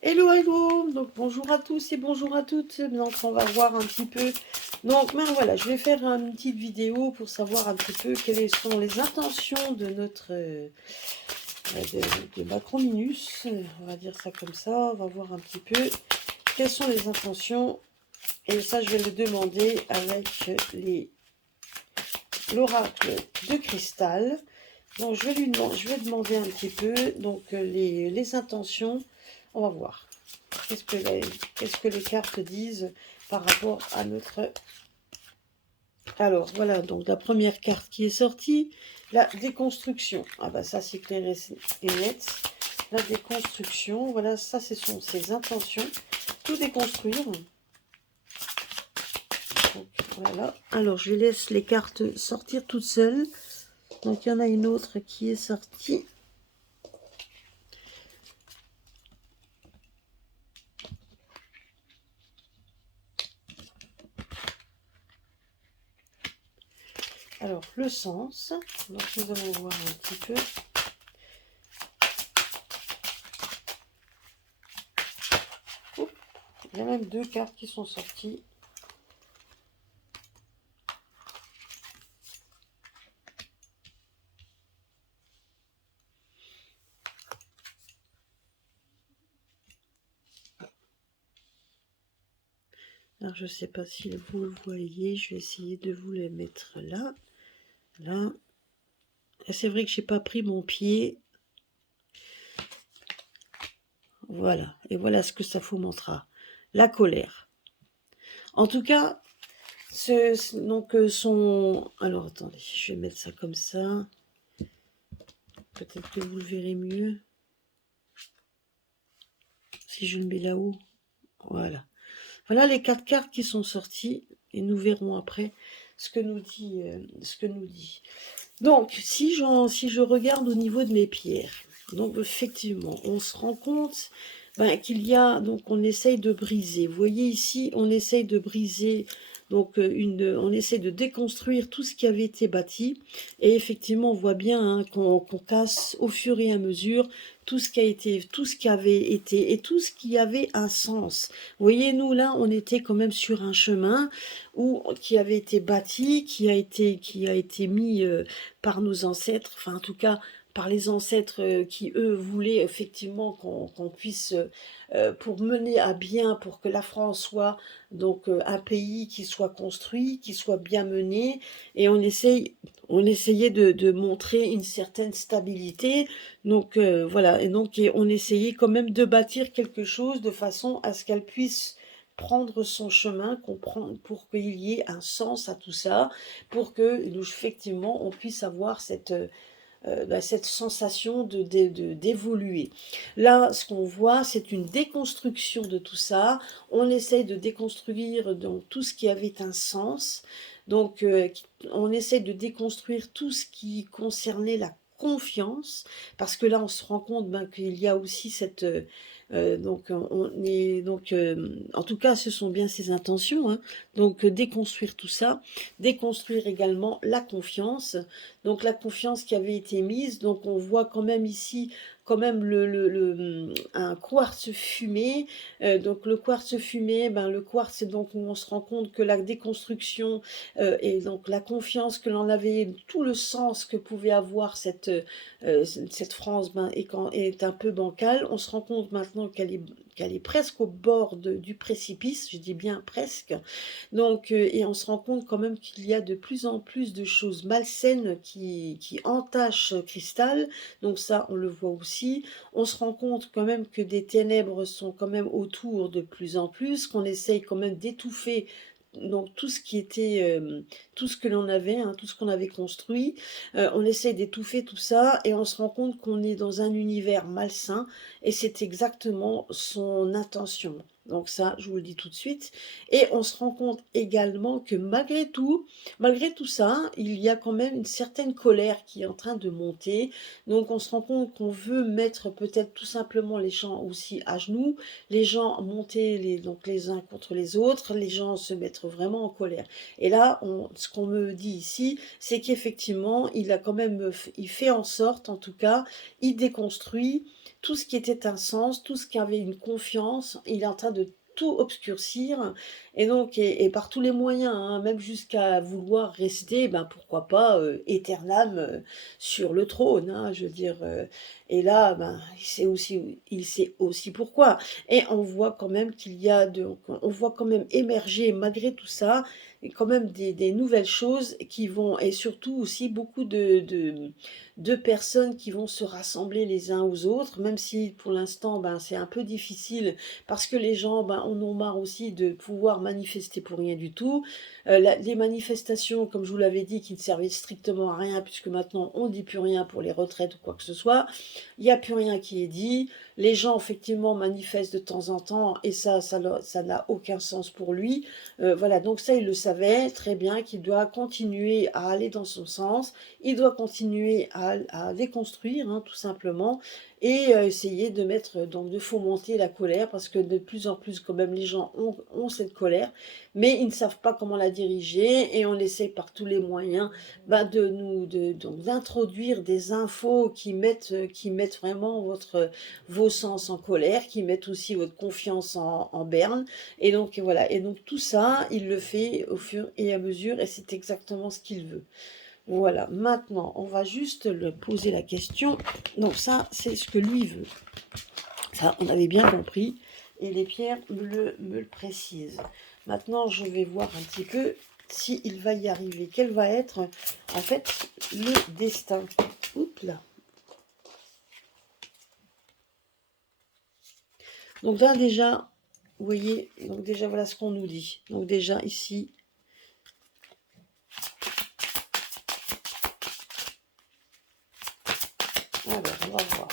Hello, hello. Donc bonjour à tous et bonjour à toutes. Donc on va voir un petit peu. Donc ben voilà, je vais faire une petite vidéo pour savoir un petit peu quelles sont les intentions de notre de Macrominus. On va dire ça comme ça. On va voir un petit peu quelles sont les intentions. Et ça, je vais le demander avec l'oracle de cristal. Donc je vais demander un petit peu donc les intentions. On va voir. Qu'est-ce que les cartes disent par rapport à notre... Alors, voilà, donc la première carte qui est sortie, la déconstruction. Ah bah ça, c'est clair et net. La déconstruction, voilà, ça, ce sont ses intentions. Tout déconstruire. Donc, voilà. Alors, je laisse les cartes sortir toutes seules. Donc, il y en a une autre qui est sortie. Alors, le sens. Donc, nous allons voir un petit peu. Oups, il y a même deux cartes qui sont sorties. Alors, je ne sais pas si vous le voyez, je vais essayer de vous les mettre là. Là. C'est vrai que j'ai pas pris mon pied. Voilà. Et voilà ce que ça vous montrera. La colère. En tout cas, donc son... Alors, attendez, je vais mettre ça comme ça. Peut-être que vous le verrez mieux. Si je le mets là-haut. Voilà. Voilà les 4 cartes qui sont sorties. Et nous verrons après ce que nous dit. Donc, si je regarde au niveau de mes pierres, donc effectivement, on se rend compte qu'il y a, donc on essaye de briser. Vous voyez ici, on essaye de briser, donc on essaye de déconstruire tout ce qui avait été bâti. Et effectivement, on voit bien qu'on casse au fur et à mesure tout ce qui a été, tout ce qui avait été et tout ce qui avait un sens. Vous voyez, nous là, on était quand même sur un chemin qui avait été bâti, qui a été mis par nos ancêtres, enfin en tout cas par les ancêtres qui eux voulaient effectivement qu'on puisse, pour mener à bien, pour que la France soit donc un pays qui soit construit, qui soit bien mené, et on essayait de montrer une certaine stabilité, donc voilà, et donc on essayait quand même de bâtir quelque chose de façon à ce qu'elle puisse prendre son chemin, comprendre, pour qu'il y ait un sens à tout ça, pour que nous, effectivement, on puisse avoir cette sensation d'évoluer. Là, ce qu'on voit, c'est une déconstruction de tout ça. On essaye de déconstruire donc, tout ce qui avait un sens. Donc, on essaye de déconstruire tout ce qui concernait la confiance, parce que là, on se rend compte qu'il y a aussi cette... donc, on est donc, en tout cas, ce sont bien ses intentions. Hein. Donc, déconstruire tout ça, déconstruire également la confiance. Donc, la confiance qui avait été mise. Donc, on voit quand même ici, quand même un quartz fumé. Donc, le quartz fumé, le quartz, donc, où on se rend compte que la déconstruction et donc la confiance que l'on avait, tout le sens que pouvait avoir cette France est un peu bancale. On se rend compte maintenant qu'elle est presque au bord du précipice, je dis bien presque. Donc, et on se rend compte quand même qu'il y a de plus en plus de choses malsaines qui entachent Cristal. Donc ça, on le voit aussi. On se rend compte quand même que des ténèbres sont quand même autour de plus en plus, qu'on essaye quand même d'étouffer donc tout ce qui était, tout ce que l'on avait, hein, tout ce qu'on avait construit, on essaie d'étouffer tout ça et on se rend compte qu'on est dans un univers malsain et c'est exactement son intention. Donc ça, je vous le dis tout de suite. Et on se rend compte également que malgré tout ça, il y a quand même une certaine colère qui est en train de monter. Donc on se rend compte qu'on veut mettre peut-être tout simplement les gens aussi à genoux, les gens monter donc les uns contre les autres, les gens se mettre vraiment en colère. Et là, ce qu'on me dit ici, c'est qu'effectivement, il a quand même, il fait en sorte, en tout cas, il déconstruit tout ce qui était un sens, tout ce qui avait une confiance, il est en train de tout obscurcir et donc et par tous les moyens, hein, même jusqu'à vouloir rester, ben, pourquoi pas, éternam, sur le trône, hein, je veux dire, et là, ben, il sait aussi pourquoi et on voit quand même qu'il y a on voit quand même émerger malgré tout ça et quand même des nouvelles choses qui vont et surtout aussi beaucoup de personnes qui vont se rassembler les uns aux autres, même si pour l'instant, ben, c'est un peu difficile parce que les gens, ben, en ont marre aussi de pouvoir manifester pour rien du tout. Les manifestations, comme je vous l'avais dit, qui ne servaient strictement à rien, puisque maintenant on ne dit plus rien pour les retraites ou quoi que ce soit, il n'y a plus rien qui est dit. Les gens, effectivement, manifestent de temps en temps, et ça n'a aucun sens pour lui. Voilà, donc ça, il le savait très bien qu'il doit continuer à aller dans son sens, il doit continuer à déconstruire, hein, tout simplement, et essayer de mettre, donc de fomenter la colère, parce que de plus en plus, quand même, les gens ont cette colère, mais ils ne savent pas comment la diriger, et on essaie par tous les moyens bah, donc d'introduire des infos qui mettent vraiment vos sens en colère, qui mettent aussi votre confiance en berne, et donc voilà, et donc tout ça, il le fait au fur et à mesure, et c'est exactement ce qu'il veut. Voilà, maintenant, on va juste le poser la question. Donc ça, c'est ce que lui veut. Ça, on avait bien compris. Et les pierres me le précisent. Maintenant, je vais voir un petit peu s'il va y arriver. Quel va être, en fait, le destin. Oups là. Donc là, déjà, vous voyez, donc déjà, voilà ce qu'on nous dit. Donc déjà, ici, alors, on va voir.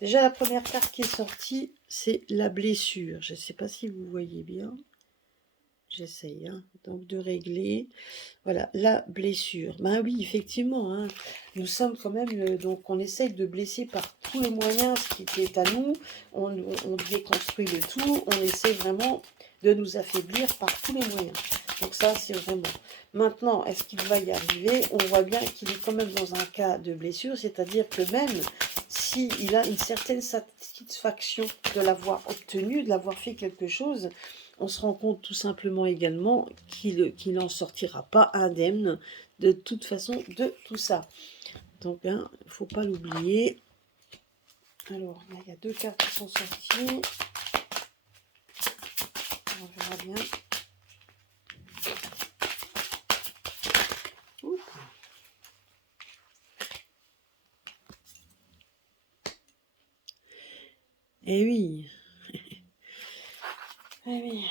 Déjà, la première carte qui est sortie, c'est la blessure. Je ne sais pas si vous voyez bien. J'essaye, hein, donc de régler. Voilà, la blessure. Ben oui, effectivement, hein, nous sommes quand même, donc on essaye de blesser par tous les moyens ce qui est à nous. On déconstruit le tout. On essaie vraiment de nous affaiblir par tous les moyens. Donc ça, c'est vraiment. Maintenant, est-ce qu'il va y arriver? On voit bien qu'il est quand même dans un cas de blessure, c'est-à-dire que même s'il a une certaine satisfaction de l'avoir obtenu, de l'avoir fait quelque chose, on se rend compte tout simplement également qu'il n'en sortira pas indemne de toute façon de tout ça. Donc, il ne faut pas l'oublier. Alors, là, il y a deux cartes qui sont sorties. On verra bien. Oups. Eh oui. Eh oui.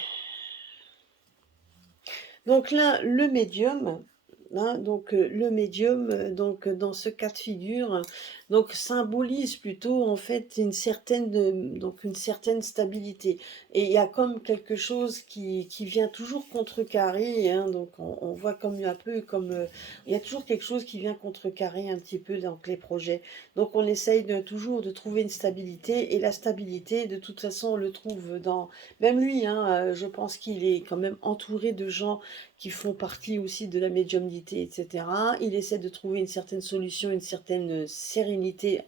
Donc là, le médium, hein, donc le médium, donc dans ce cas de figure, donc symbolise plutôt en fait donc une certaine stabilité. Et il y a comme quelque chose qui vient toujours contrecarrer, hein, donc on voit comme un peu comme il y a toujours quelque chose qui vient contrecarrer un petit peu dans les projets. Donc on essaye toujours de trouver une stabilité, et la stabilité, de toute façon, on le trouve dans même lui, hein, je pense qu'il est quand même entouré de gens qui font partie aussi de la médiumnité, etc. Il essaie de trouver une certaine solution, une certaine sérénité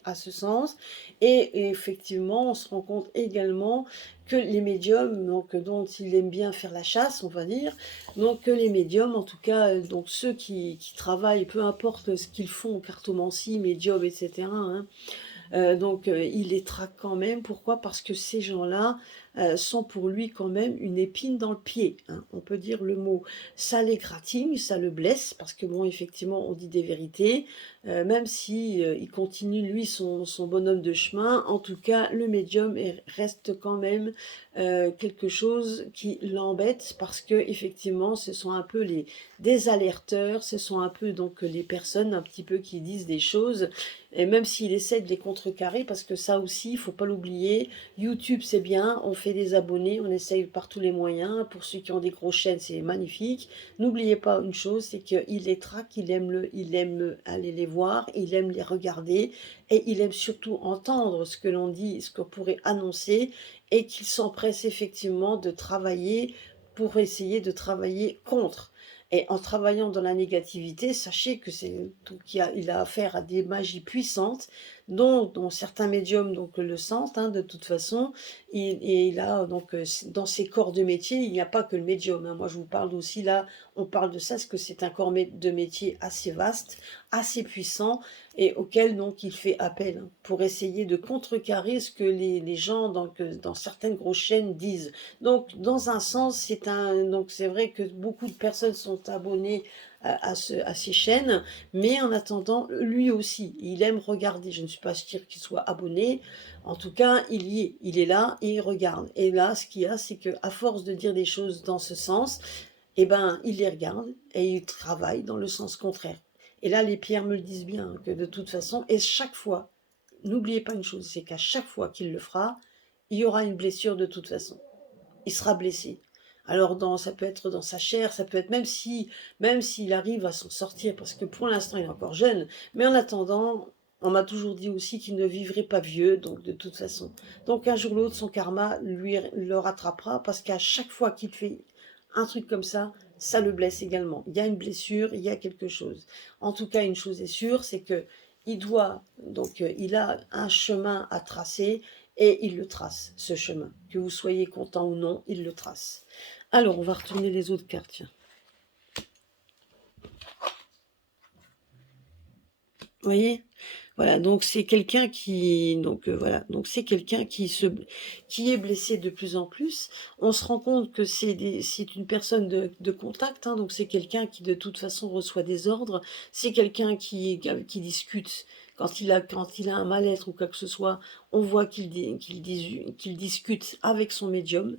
à ce sens. Et effectivement, on se rend compte également que les médiums, donc, dont il aime bien faire la chasse, on va dire, donc que les médiums, en tout cas, donc ceux qui travaillent, peu importe ce qu'ils font, cartomancie, médium, etc., hein, donc il les traque quand même. Pourquoi? Parce que ces gens-là sont pour lui quand même une épine dans le pied, hein, on peut dire le mot. Ça l'égratigne, ça le blesse, parce que bon, effectivement, on dit des vérités, même si il continue, lui, son bonhomme de chemin. En tout cas, le médium reste quand même quelque chose qui l'embête, parce que effectivement, ce sont un peu des alerteurs, ce sont un peu donc les personnes un petit peu qui disent des choses, et même s'il essaie de les contrecarrer, parce que ça aussi, il ne faut pas l'oublier, YouTube c'est bien, on fait des abonnés, on essaye par tous les moyens, pour ceux qui ont des grosses chaînes c'est magnifique. N'oubliez pas une chose, c'est qu'il les traque, il aime aller les voir, il aime les regarder, et il aime surtout entendre ce que l'on dit, ce qu'on pourrait annoncer, et qu'il s'empresse effectivement de travailler pour essayer de travailler contre. Et en travaillant dans la négativité, sachez que il a affaire à des magies puissantes, dont certains médiums donc le sentent, hein, de toute façon. Et là, donc, dans ces corps de métier, il n'y a pas que le médium, hein. Moi, je vous parle aussi là, on parle de ça, parce que c'est un corps de métier assez vaste, assez puissant, et auquel donc il fait appel, hein, pour essayer de contrecarrer ce que les gens donc, dans certaines grosses chaînes disent. Donc, dans un sens, donc c'est vrai que beaucoup de personnes sont abonnées à ces chaînes, mais en attendant, lui aussi, il aime regarder. Je ne suis pas sûre qu'il soit abonné. En tout cas, il est là et il regarde. Et là, ce qu'il y a, c'est que à force de dire des choses dans ce sens, eh ben, il les regarde et il travaille dans le sens contraire. Et là, les pierres me le disent bien, hein, que de toute façon, et chaque fois, n'oubliez pas une chose, c'est qu'à chaque fois qu'il le fera, il y aura une blessure de toute façon. Il sera blessé. Alors ça peut être dans sa chair, ça peut être même s'il arrive à s'en sortir, parce que pour l'instant il est encore jeune, mais en attendant, on m'a toujours dit aussi qu'il ne vivrait pas vieux, donc de toute façon. Donc un jour ou l'autre, son karma lui le rattrapera, parce qu'à chaque fois qu'il fait un truc comme ça le blesse également. Il y a une blessure, il y a quelque chose. En tout cas, une chose est sûre, c'est que il a un chemin à tracer, et il le trace, ce chemin. Que vous soyez content ou non, il le trace. Alors, on va retourner les autres cartes. Tiens. Vous voyez? Voilà, donc c'est quelqu'un qui, voilà, donc c'est quelqu'un qui est blessé de plus en plus. On se rend compte que c'est une personne de contact, hein, donc c'est quelqu'un qui de toute façon reçoit des ordres. C'est quelqu'un qui discute quand il a un mal-être ou quoi que ce soit. On voit qu'il discute avec son médium.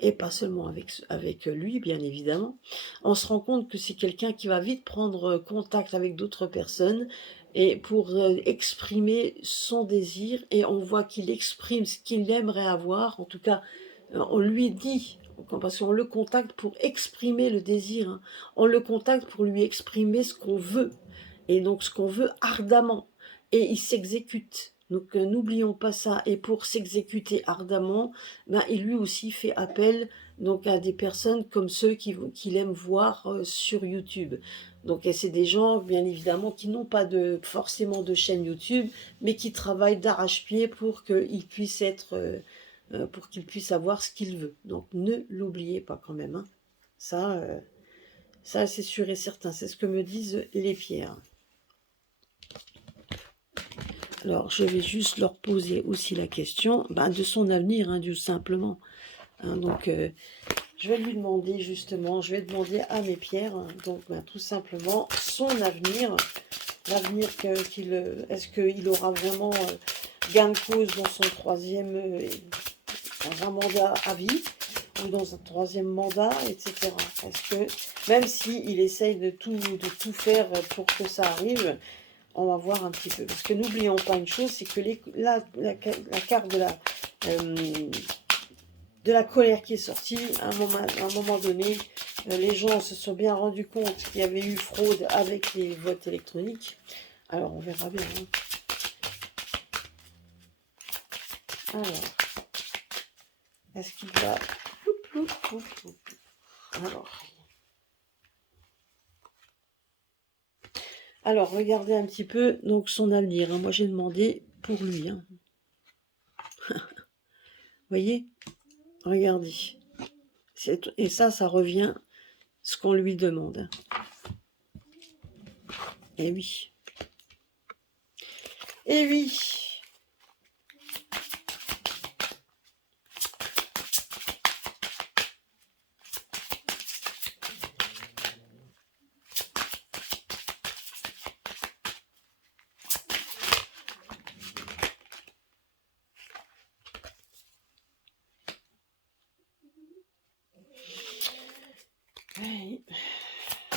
Et pas seulement avec lui, bien évidemment. On se rend compte que c'est quelqu'un qui va vite prendre contact avec d'autres personnes et pour exprimer son désir, et on voit qu'il exprime ce qu'il aimerait avoir. En tout cas, on lui dit, parce qu'on le contacte pour exprimer le désir, hein. On le contacte pour lui exprimer ce qu'on veut, et donc ce qu'on veut ardemment, et il s'exécute. Donc n'oublions pas ça, et pour s'exécuter ardemment, ben, il lui aussi fait appel donc à des personnes comme ceux qu'il aime voir sur YouTube. Donc c'est des gens, bien évidemment, qui n'ont pas forcément de chaîne YouTube, mais qui travaillent d'arrache-pied pour qu'il puisse pour qu'il puisse avoir ce qu'il veut. Donc ne l'oubliez pas quand même, hein. Ça, ça c'est sûr et certain. C'est ce que me disent les pierres. Alors je vais juste leur poser aussi la question de son avenir, hein, tout simplement. Hein, donc je vais lui demander justement, je vais demander à mes pierres, hein, donc tout simplement son avenir. L'avenir est-ce qu'il aura vraiment gain de cause dans son dans un mandat à vie, ou dans un troisième mandat, etc. Est-ce que, même s'il essaye de tout faire pour que ça arrive, on va voir un petit peu. Parce que n'oublions pas une chose, c'est que la carte de la colère qui est sortie, à un moment donné, les gens se sont bien rendus compte qu'il y avait eu fraude avec les votes électroniques. Alors, on verra bien. Hein. Alors, est-ce qu'il va... Alors, regardez un petit peu donc son avenir. Hein. Moi, j'ai demandé pour lui. Hein. Vous voyez? Regardez. Et ça revient ce qu'on lui demande. Et oui. Et oui.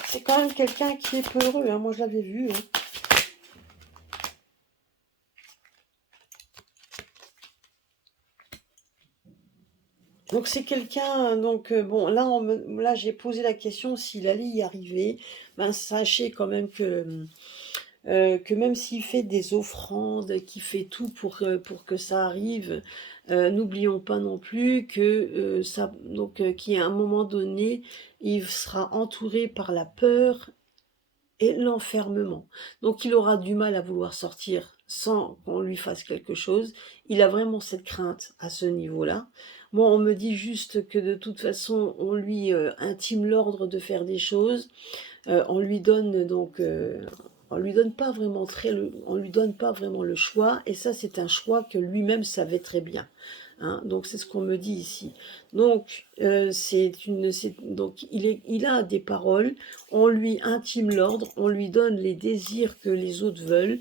C'est quand même quelqu'un qui est peureux, hein. Moi je l'avais vu. Hein. Donc c'est quelqu'un, donc bon, là j'ai posé la question s'il allait y arriver. Ben sachez quand même que même s'il fait des offrandes, qu'il fait tout pour que ça arrive, n'oublions pas non plus que qu'à un moment donné, il sera entouré par la peur et l'enfermement. Donc il aura du mal à vouloir sortir sans qu'on lui fasse quelque chose. Il a vraiment cette crainte à ce niveau-là. Moi, on me dit juste que de toute façon, on lui intime l'ordre de faire des choses. On lui donne donc, on lui donne pas vraiment on lui donne pas vraiment le choix. Et ça, c'est un choix que lui-même savait très bien. Hein, donc c'est ce qu'on me dit ici. Donc donc il a des paroles, on lui intime l'ordre, on lui donne les désirs que les autres veulent,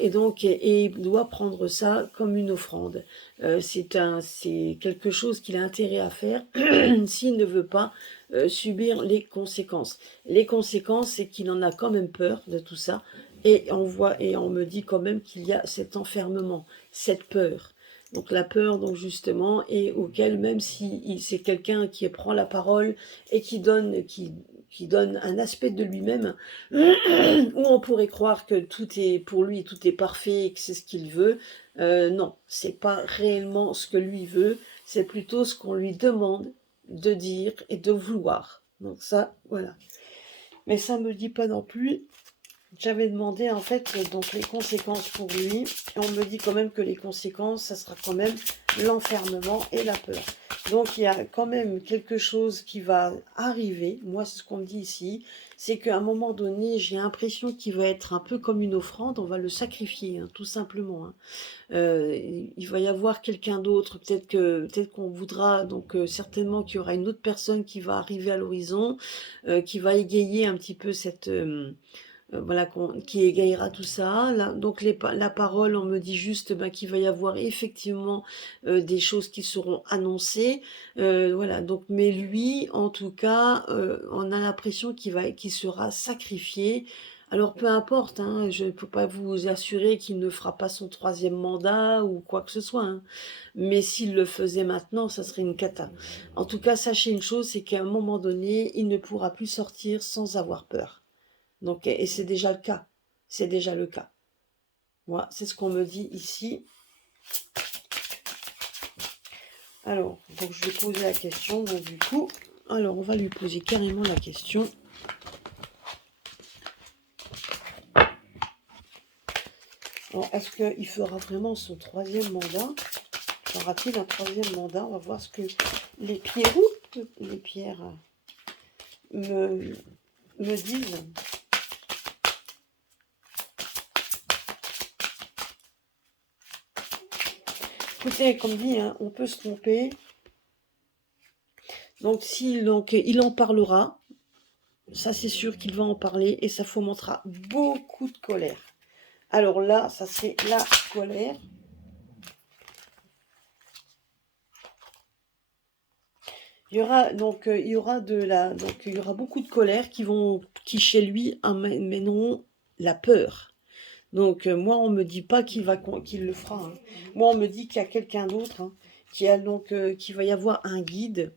et donc il doit prendre ça comme une offrande. C'est quelque chose qu'il a intérêt à faire s'il ne veut pas subir les conséquences. Les conséquences, c'est qu'il en a quand même peur de tout ça, et on me dit quand même qu'il y a cet enfermement, cette peur. Donc la peur, donc justement, et auquel même si c'est quelqu'un qui prend la parole et qui donne un aspect de lui-même où on pourrait croire que tout est pour lui, tout est parfait et que c'est ce qu'il veut. Non, c'est pas réellement ce que lui veut, c'est plutôt ce qu'on lui demande de dire et de vouloir. Donc ça, voilà. Mais ça me dit pas non plus. J'avais demandé en fait donc les conséquences pour lui, et on me dit quand même que les conséquences, ça sera quand même l'enfermement et la peur. Donc il y a quand même quelque chose qui va arriver, moi c'est ce qu'on me dit ici, c'est qu'à un moment donné, j'ai l'impression qu'il va être un peu comme une offrande, on va le sacrifier, hein, tout simplement. Hein. Il va y avoir quelqu'un d'autre, peut-être qu'on voudra, donc certainement qu'il y aura une autre personne qui va arriver à l'horizon, qui va égayer un petit peu cette... voilà, qui égayera tout ça. Là, donc la parole, on me dit juste qu'il va y avoir effectivement des choses qui seront annoncées. Voilà, donc, mais lui, en tout cas, on a l'impression qu'il sera sacrifié. Alors peu importe, hein, je ne peux pas vous assurer qu'il ne fera pas son troisième mandat ou quoi que ce soit. Hein. Mais s'il le faisait maintenant, ça serait une cata. En tout cas, sachez une chose, c'est qu'à un moment donné, il ne pourra plus sortir sans avoir peur. Donc, et c'est déjà le cas. C'est déjà le cas. Voilà, c'est ce qu'on me dit ici. Alors, donc je vais poser la question. Donc, du coup, alors on va lui poser carrément la question. Est-ce qu'il fera vraiment son troisième mandat? Fera-t-il un troisième mandat? On va voir ce que les pierres me disent. Écoutez, comme dit, hein, on peut se tromper. Donc, il en parlera, ça c'est sûr qu'il va en parler, et ça fomentera beaucoup de colère. Alors là, ça c'est la colère. Il y aura il y aura beaucoup de colère qui chez lui amèneront la peur. Donc moi on me dit pas qu'il le fera. Hein. Moi on me dit qu'il y a quelqu'un d'autre, hein, qu'il va y avoir un guide.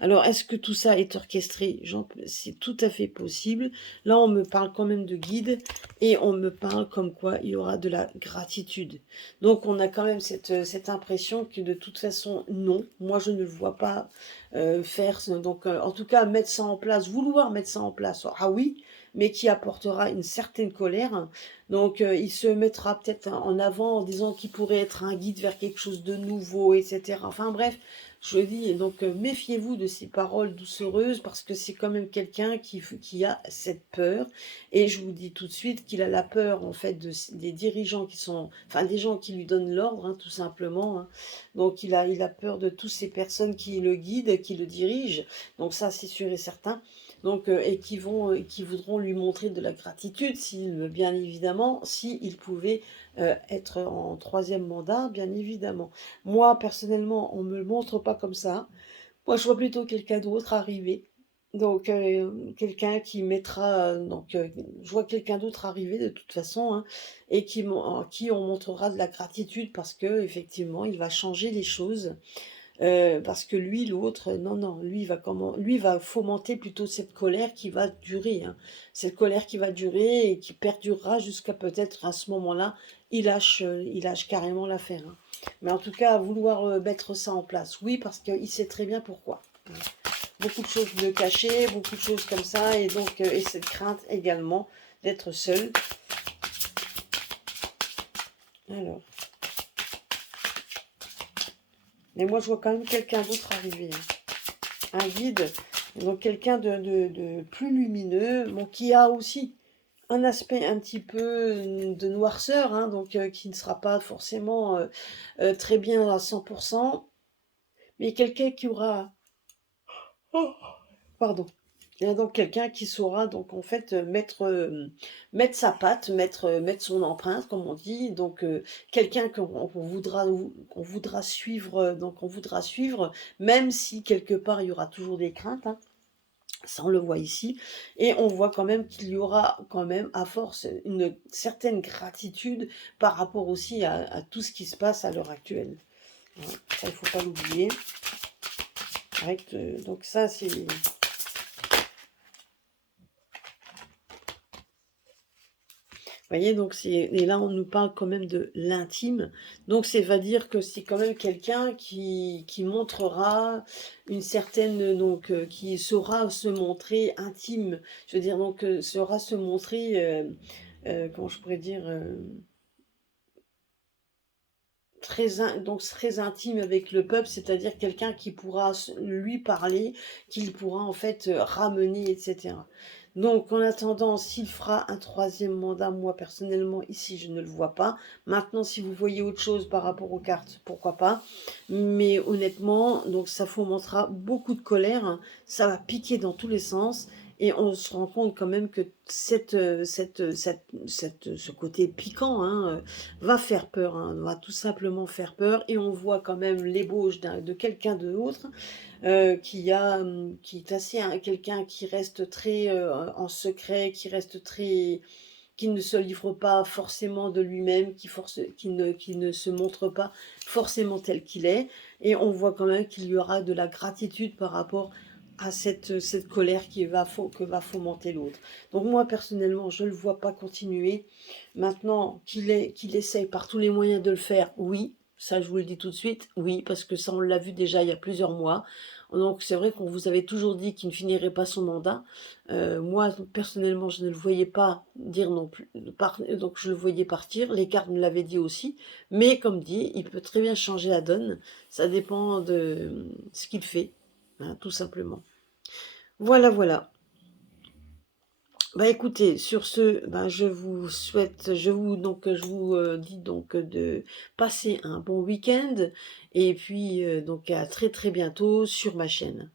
Alors, est-ce que tout ça est orchestré? C'est tout à fait possible. Là, on me parle quand même de guide et on me parle comme quoi il y aura de la gratitude. Donc, on a quand même cette impression que de toute façon, non, moi, je ne le vois pas faire. Donc, en tout cas, mettre ça en place, vouloir mettre ça en place, ah oui, mais qui apportera une certaine colère. Donc, il se mettra peut-être en avant en disant qu'il pourrait être un guide vers quelque chose de nouveau, etc. Enfin, bref. Je dis, donc méfiez-vous de ces paroles doucereuses parce que c'est quand même quelqu'un qui a cette peur. Et je vous dis tout de suite qu'il a la peur en fait des dirigeants qui sont, enfin des gens qui lui donnent l'ordre, hein, tout simplement. Hein. Donc il a peur de toutes ces personnes qui le guident, qui le dirigent. Donc ça c'est sûr et certain. Donc et qui voudront lui montrer de la gratitude, bien évidemment, s'il pouvait être en troisième mandat, bien évidemment. Moi, personnellement, on ne me le montre pas comme ça. Moi, je vois plutôt quelqu'un d'autre arriver. Donc, quelqu'un qui mettra... je vois quelqu'un d'autre arriver de toute façon, hein, et en qui on montrera de la gratitude parce que effectivement, il va changer les choses. Parce que lui, l'autre, non, lui va fomenter plutôt cette colère qui va durer. Hein. Cette colère qui va durer et qui perdurera jusqu'à peut-être à ce moment-là, il lâche carrément l'affaire. Hein. Mais en tout cas, vouloir mettre ça en place, oui, parce qu'il sait très bien pourquoi. Hein. Beaucoup de choses de cachées, beaucoup de choses comme ça, et donc et cette crainte également d'être seul. Alors, mais moi je vois quand même quelqu'un d'autre arriver, hein. Un guide, donc quelqu'un de plus lumineux, bon, qui a aussi un aspect un petit peu de noirceur, hein, donc qui ne sera pas forcément très bien à 100%, mais quelqu'un qui aura... Oh, pardon. Il y a donc quelqu'un qui saura donc en fait mettre sa patte, mettre son empreinte, comme on dit. Donc quelqu'un qu'on voudra suivre, donc on voudra suivre, même si quelque part il y aura toujours des craintes, hein. Ça, on le voit ici. Et on voit quand même qu'il y aura quand même, à force, une certaine gratitude par rapport aussi à tout ce qui se passe à l'heure actuelle. Voilà. Ça, il ne faut pas l'oublier. Donc ça, c'est... Vous voyez, donc et là, on nous parle quand même de l'intime. Donc, c'est va dire que c'est quand même quelqu'un qui montrera une certaine, donc, qui saura se montrer intime. Je veux dire, donc, saura se montrer, comment je pourrais dire, donc très intime avec le peuple, c'est-à-dire quelqu'un qui pourra lui parler, qu'il pourra en fait ramener, etc. Donc en attendant, s'il fera un troisième mandat, moi personnellement ici je ne le vois pas. Maintenant, si vous voyez autre chose par rapport aux cartes, pourquoi pas. Mais honnêtement, donc ça fomentera beaucoup de colère, hein. Ça va piquer dans tous les sens. Et on se rend compte quand même que ce côté piquant, hein, va faire peur, hein, va tout simplement faire peur. Et on voit quand même l'ébauche de quelqu'un d'autre qui est assez quelqu'un qui reste très en secret, qui ne se livre pas forcément de lui-même, qui ne se montre pas forcément tel qu'il est. Et on voit quand même qu'il y aura de la gratitude par rapport à cette colère que va fomenter l'autre. Donc moi, personnellement, je ne le vois pas continuer. Maintenant, qu'il essaye par tous les moyens de le faire, oui. Ça, je vous le dis tout de suite, oui, parce que ça, on l'a vu déjà il y a plusieurs mois. Donc, c'est vrai qu'on vous avait toujours dit qu'il ne finirait pas son mandat. Moi, personnellement, je ne le voyais pas dire non plus. Donc, je le voyais partir. Les cartes me l'avaient dit aussi. Mais, comme dit, il peut très bien changer la donne. Ça dépend de ce qu'il fait, hein, tout simplement. Voilà, voilà. Bah écoutez, sur ce, ben je vous souhaite, je vous dis donc de passer un bon week-end et puis donc à très très bientôt sur ma chaîne.